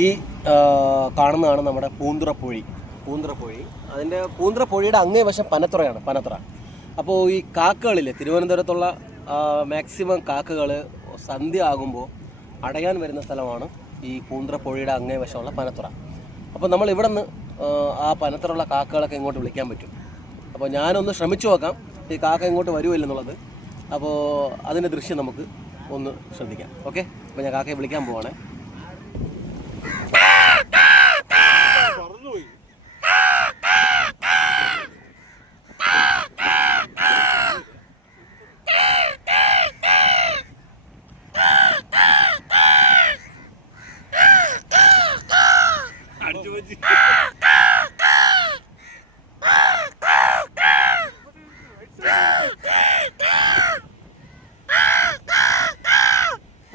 ഈ കാണുന്നതാണ് നമ്മുടെ പൂന്തുറപ്പൊഴി. അതിൻ്റെ പൂന്തുറപ്പൊഴിയുടെ അങ്ങേ വശം പനത്തുറയാണ്, പനത്തുറ. അപ്പോൾ ഈ കാക്കകളില്ലേ, തിരുവനന്തപുരത്തുള്ള മാക്സിമം കാക്കകൾ സന്ധ്യ ആകുമ്പോൾ അടയാൻ വരുന്ന സ്ഥലമാണ് ഈ പൂന്തുറപ്പൊഴിയുടെ അങ്ങേ വശമുള്ള പനത്തുറ. അപ്പോൾ നമ്മൾ ഇവിടെ നിന്ന് ആ പനത്തുറയുള്ള കാക്കകളൊക്കെ ഇങ്ങോട്ട് വിളിക്കാൻ പറ്റും. അപ്പോൾ ഞാനൊന്ന് ശ്രമിച്ചു നോക്കാം ഈ കാക്ക ഇങ്ങോട്ട് വരുമില്ലെന്നുള്ളത്. അപ്പോൾ അതിൻ്റെ ദൃശ്യം നമുക്ക് ഒന്ന് ശ്രദ്ധിക്കാം. ഓക്കെ, അപ്പോൾ ഞാൻ കാക്കയെ വിളിക്കാൻ പോവാണേ.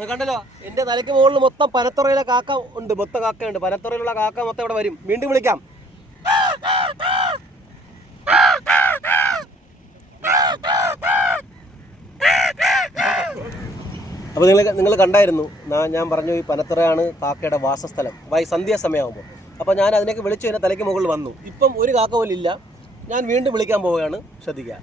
കണ്ടല്ലോ, എൻ്റെ തലയ്ക്ക് മുകളിൽ മൊത്തം പനത്തുറയിലെ കാക്ക ഉണ്ട്, മൊത്തം കാക്കയുണ്ട്. പനത്തുറയിലുള്ള കാക്ക മൊത്തം ഇവിടെ വരും. വീണ്ടും വിളിക്കാം. അപ്പോൾ നിങ്ങൾ കണ്ടായിരുന്നു, ഞാൻ പറഞ്ഞു ഈ പനത്തുറയാണ് കാക്കയുടെ വാസസ്ഥലം സന്ധ്യാസമയമാകുമ്പോൾ. അപ്പോൾ ഞാൻ അതിനേക്ക് വിളിച്ചു, എൻ്റെ തലയ്ക്ക് മുകളിൽ വന്നു. ഇപ്പം ഒരു കാക്ക പോലും ഇല്ല. ഞാൻ വീണ്ടും വിളിക്കാൻ പോവുകയാണ്, ശ്രദ്ധിക്കുക.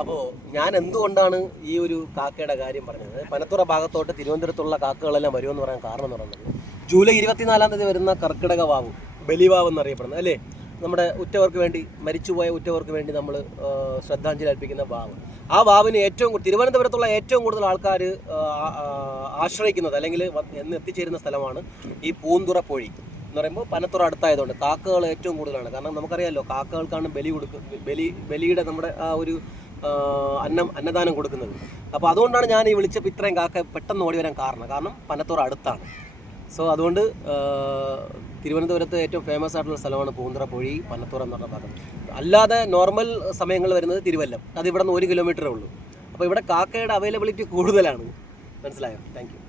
അപ്പോൾ ഞാൻ എന്തുകൊണ്ടാണ് ഈ ഒരു കാക്കയുടെ കാര്യം പറഞ്ഞത്, പനത്തുറ ഭാഗത്തോട്ട് തിരുവനന്തപുരത്തുള്ള കാക്കകളെല്ലാം വരുമെന്ന് പറയാൻ കാരണം എന്ന് പറയുന്നത്, ജൂലൈ 24-ാം തീയതി വരുന്ന കർക്കിടക വാവ്, ബലിവാവ് എന്നറിയപ്പെടുന്നത് അല്ലേ, നമ്മുടെ ഉറ്റവർക്ക് വേണ്ടി, മരിച്ചുപോയ ഉറ്റവർക്ക് വേണ്ടി നമ്മൾ ശ്രദ്ധാഞ്ജലി അർപ്പിക്കുന്ന വാവ്. ആ വാവിന് തിരുവനന്തപുരത്തുള്ള ഏറ്റവും കൂടുതൽ ആൾക്കാർ ആശ്രയിക്കുന്നത് അല്ലെങ്കിൽ എത്തിച്ചേരുന്ന സ്ഥലമാണ് ഈ പൂന്തുറപ്പൊഴി എന്ന് പറയുമ്പോൾ. പനത്തുറ അടുത്തായതുകൊണ്ട് കാക്കകൾ ഏറ്റവും കൂടുതലാണ്. കാരണം നമുക്കറിയാമല്ലോ, കാക്കകൾക്കാണ് ബലിയുടെ നമ്മുടെ ആ ഒരു അന്നദാനം കൊടുക്കുന്നത്. അപ്പോൾ അതുകൊണ്ടാണ് ഞാൻ ഈ വിളിച്ചപ്പോൾ ഇത്രയും കാക്ക പെട്ടെന്ന് ഓടി വരാൻ കാരണം പനത്തുറ അടുത്താണ്. സോ അതുകൊണ്ട് തിരുവനന്തപുരത്ത് ഏറ്റവും ഫേമസ് ആയിട്ടുള്ള സ്ഥലമാണ് പൂന്തുറപ്പൊഴി, പനത്തുറ എന്ന് പറഞ്ഞ ഭാഗം. അല്ലാതെ നോർമൽ സമയങ്ങളിൽ വരുന്നത് തിരുവല്ലം, അത് ഇവിടെ നിന്ന് 1 കിലോമീറ്ററേ ഉള്ളൂ. അപ്പോൾ ഇവിടെ കാക്കയുടെ അവൈലബിലിറ്റി കൂടുതലാണ്. മനസ്സിലായോ? Thank you.